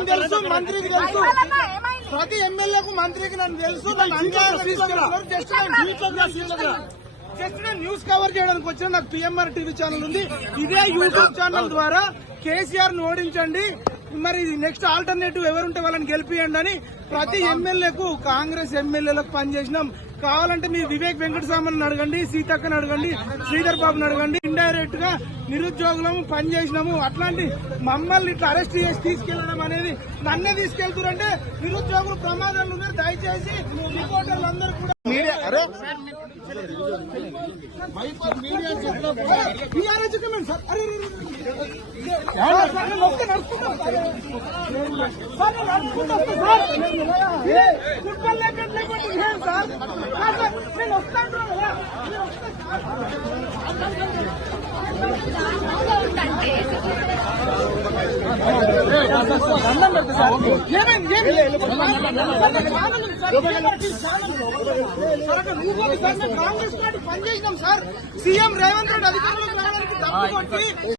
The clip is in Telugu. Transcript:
నేను తెలుసు? మంత్రికి తెలుసు? ప్రతి ఎమ్మెల్యేకు మంత్రికి నన్ను తెలుసు. జస్ట్ నేను న్యూస్ కవర్ చేయడానికి వచ్చిన నాకు పిఎంఆర్ టీవీ ఛానల్ ఉంది. ఇదే యూట్యూబ్ ఛానల్ ద్వారా కేసీఆర్ను ఓడించండి. మరి నెక్స్ట్ ఆల్టర్నేటివ్ ఎవరుంటే వాళ్ళని గెలిపియండి అని ప్రతి ఎమ్మెల్యేకు కాంగ్రెస్ ఎమ్మెల్యేలకు పనిచేసినాం కావాలంటే మీ వివేక్ వెంకటస్వామిని అడగండి సీతక్కని అడగండి శ్రీధర్ బాబుని అడగండి. ఇండైరెక్ట్గా నిరుద్యోగులము పనిచేసినాము అట్లాంటి మమ్మల్ని ఇట్లా అరెస్ట్ చేసి తీసుకెళ్ళడం అనేది నన్నే తీసుకెళ్తురంటే నిరుద్యోగులు ప్రమాదాలు ఉన్నారు. దయచేసి రిపోర్టర్లు అందరూ కూడా అరే? నడుచుకుంటా సార్. ఫుట్బాల్ లేకుండా సార్? సార్, సార్, నేను వస్తాను కదా. నేను వస్తా, ఏమైంది? ఏమి? సార్, నా ఛానల్ ఉంది సార్. ఏమంటే ఛానల్ ఉంది. సార్, అక్కడ ఊరుకోండి సార్. మేము కాంగ్రెస్ పార్టీ పనిచేసినాం సార్ సీఎం రేవంత్ రెడ్డి అధికారంలోకి రావడానికి తప్పు